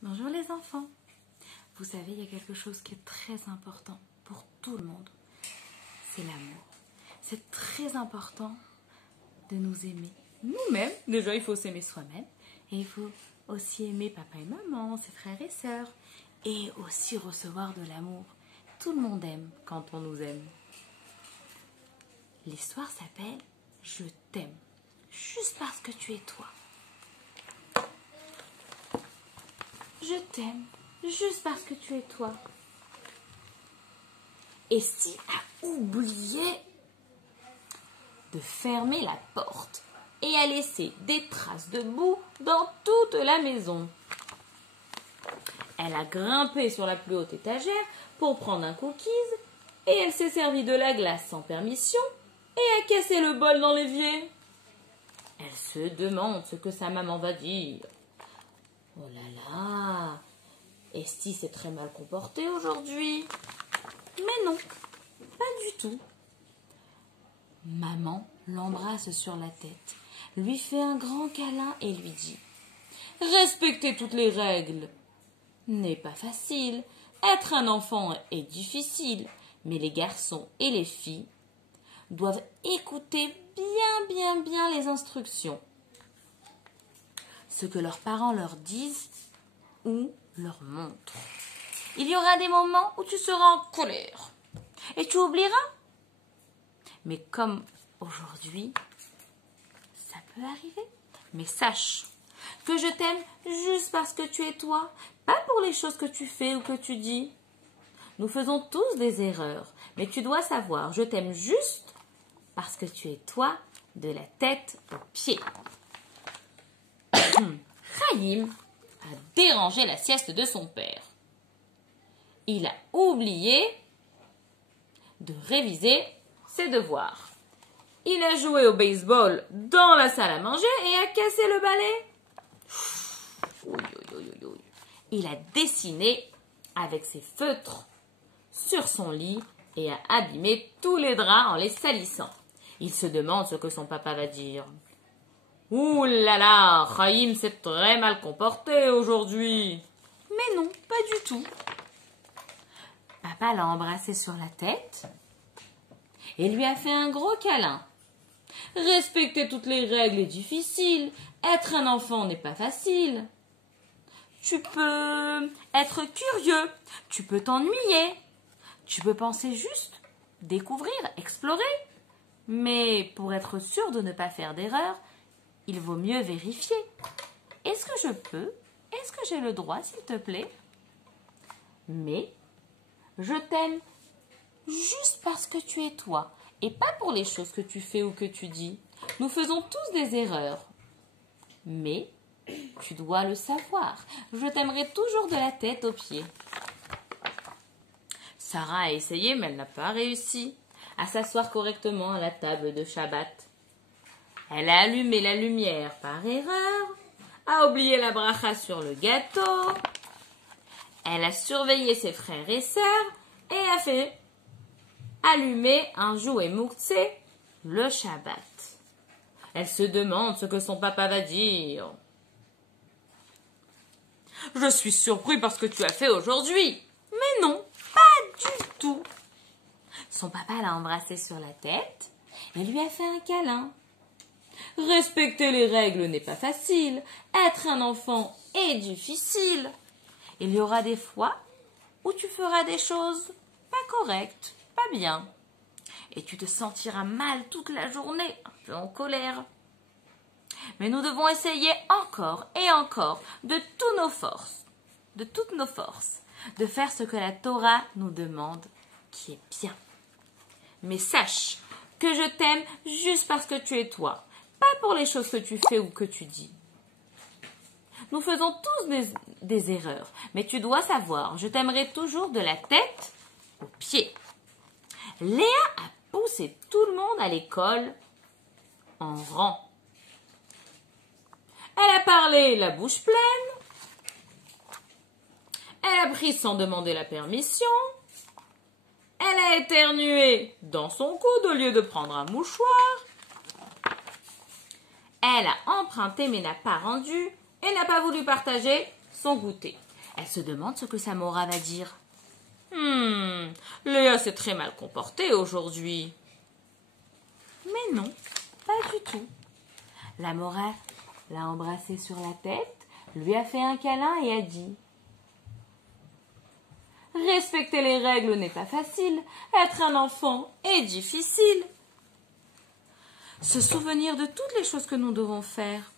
Bonjour les enfants. Vous savez, il y a quelque chose qui est très important pour tout le monde. C'est l'amour. C'est très important de nous aimer nous-mêmes. Déjà, il faut s'aimer soi-même. Et il faut aussi aimer papa et maman, ses frères et sœurs. Et aussi recevoir de l'amour. Tout le monde aime quand on nous aime. L'histoire s'appelle « Je t'aime ». Juste parce que tu es toi. Je t'aime, juste parce que tu es toi. Et si a oublié de fermer la porte et a laissé des traces de boue dans toute la maison. Elle a grimpé sur la plus haute étagère pour prendre un cookies et elle s'est servie de la glace sans permission et a cassé le bol dans l'évier. Elle se demande ce que sa maman va dire. Oh là là, Esti s'est très mal comportée aujourd'hui. Mais non, pas du tout. Maman l'embrasse sur la tête, lui fait un grand câlin et lui dit « Respecter toutes les règles n'est pas facile. Être un enfant est difficile, mais les garçons et les filles doivent écouter bien les instructions. Ce que leurs parents leur disent ou leur montrent. Il y aura des moments où tu seras en colère et tu oublieras. Mais comme aujourd'hui, ça peut arriver. Mais sache que je t'aime juste parce que tu es toi, pas pour les choses que tu fais ou que tu dis. Nous faisons tous des erreurs, mais tu dois savoir, je t'aime juste parce que tu es toi de la tête aux pieds. Chaim a dérangé la sieste de son père. Il a oublié de réviser ses devoirs. Il a joué au baseball dans la salle à manger et a cassé le balai. Il a dessiné avec ses feutres sur son lit et a abîmé tous les draps en les salissant. Il se demande ce que son papa va dire. Ouh là là, Chaim s'est très mal comporté aujourd'hui. Mais non, pas du tout. Papa l'a embrassé sur la tête et lui a fait un gros câlin. Respecter toutes les règles est difficile. Être un enfant n'est pas facile. Tu peux être curieux, tu peux t'ennuyer, tu peux penser juste, découvrir, explorer. Mais pour être sûr de ne pas faire d'erreur, il vaut mieux vérifier. Est-ce que je peux? Est-ce que j'ai le droit, s'il te plaît? Mais je t'aime juste parce que tu es toi et pas pour les choses que tu fais ou que tu dis. Nous faisons tous des erreurs. Mais tu dois le savoir. Je t'aimerai toujours de la tête aux pieds. Sarah a essayé, mais elle n'a pas réussi à s'asseoir correctement à la table de Shabbat. Elle a allumé la lumière par erreur, a oublié la bracha sur le gâteau, elle a surveillé ses frères et sœurs et a fait allumer un jouet mouktsé le Shabbat. Elle se demande ce que son papa va dire. Je suis surpris par ce que tu as fait aujourd'hui. Mais non, pas du tout. Son papa l'a embrassée sur la tête et lui a fait un câlin. Respecter les règles n'est pas facile. Être un enfant est difficile. Il y aura des fois où tu feras des choses pas correctes, pas bien. Et tu te sentiras mal toute la journée, un peu en colère. Mais nous devons essayer encore et encore de toutes nos forces, de faire ce que la Torah nous demande, qui est bien. Mais sache que je t'aime juste parce que tu es toi, pas pour les choses que tu fais ou que tu dis. Nous faisons tous des erreurs, mais tu dois savoir, je t'aimerai toujours de la tête aux pieds. Léa a poussé tout le monde à l'école en rang. Elle a parlé la bouche pleine. Elle a pris sans demander la permission. Elle a éternué dans son coude au lieu de prendre un mouchoir. Elle a emprunté mais n'a pas rendu et n'a pas voulu partager son goûter. Elle se demande ce que Samora va dire. Léa s'est très mal comportée aujourd'hui. Mais non, pas du tout. La Mora l'a embrassée sur la tête, lui a fait un câlin et a dit « Respecter les règles n'est pas facile, être un enfant est difficile. Se souvenir de toutes les choses que nous devons faire,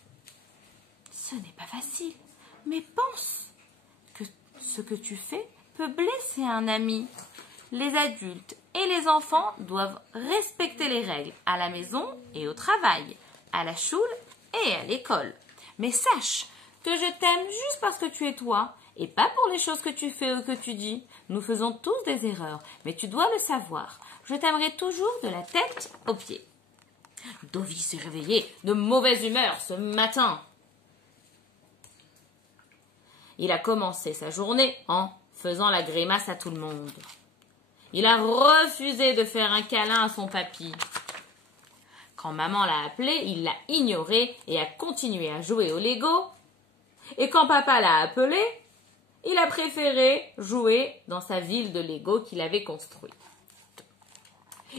ce n'est pas facile, mais pense que ce que tu fais peut blesser un ami. Les adultes et les enfants doivent respecter les règles à la maison et au travail, à la choule et à l'école. Mais sache que je t'aime juste parce que tu es toi et pas pour les choses que tu fais ou que tu dis. Nous faisons tous des erreurs, mais tu dois le savoir. Je t'aimerai toujours de la tête aux pieds. » Dovi s'est réveillé de mauvaise humeur ce matin. Il a commencé sa journée en faisant la grimace à tout le monde. Il a refusé de faire un câlin à son papy. Quand maman l'a appelé, il l'a ignoré et a continué à jouer au Lego. Et quand papa l'a appelé, il a préféré jouer dans sa ville de Lego qu'il avait construite.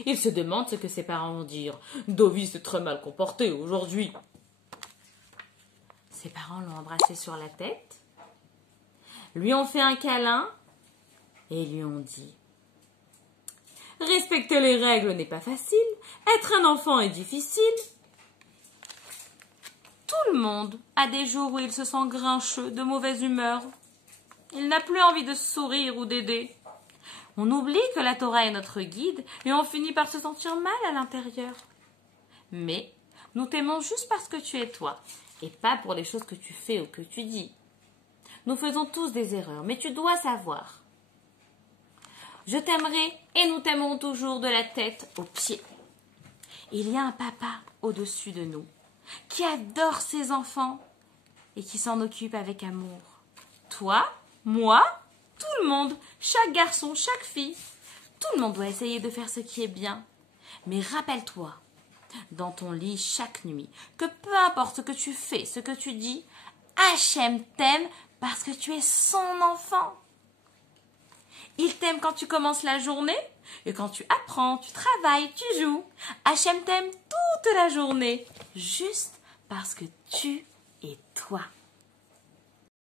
Il se demande ce que ses parents vont dire. Dovi s'est très mal comporté aujourd'hui. Ses parents l'ont embrassé sur la tête, lui ont fait un câlin et lui ont dit « Respecter les règles n'est pas facile, être un enfant est difficile. » Tout le monde a des jours où il se sent grincheux, de mauvaise humeur. Il n'a plus envie de sourire ou d'aider. On oublie que la Torah est notre guide et on finit par se sentir mal à l'intérieur. Mais nous t'aimons juste parce que tu es toi et pas pour les choses que tu fais ou que tu dis. Nous faisons tous des erreurs, mais tu dois savoir. Je t'aimerai et nous t'aimerons toujours de la tête aux pieds. Il y a un papa au-dessus de nous qui adore ses enfants et qui s'en occupe avec amour. Toi, moi, tout le monde, chaque garçon, chaque fille, tout le monde doit essayer de faire ce qui est bien. Mais rappelle-toi, dans ton lit chaque nuit, que peu importe ce que tu fais, ce que tu dis, Hachem t'aime parce que tu es son enfant. Il t'aime quand tu commences la journée et quand tu apprends, tu travailles, tu joues. Hachem t'aime toute la journée, juste parce que tu es toi.